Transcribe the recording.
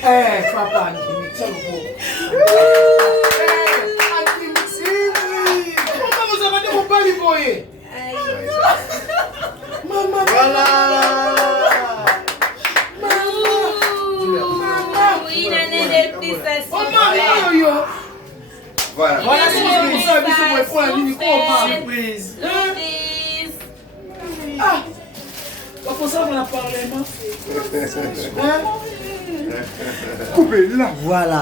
papa, c'est le beau. Comment vous avez dit mon pali boye? Maman, Voilà. Oui, il en est des petits oh maman, yo. Voilà. Voilà ce que vous savez, c'est pour la nuit, Surprise. Ah, pour ça, on a parlé, non? Coupez là. Voilà.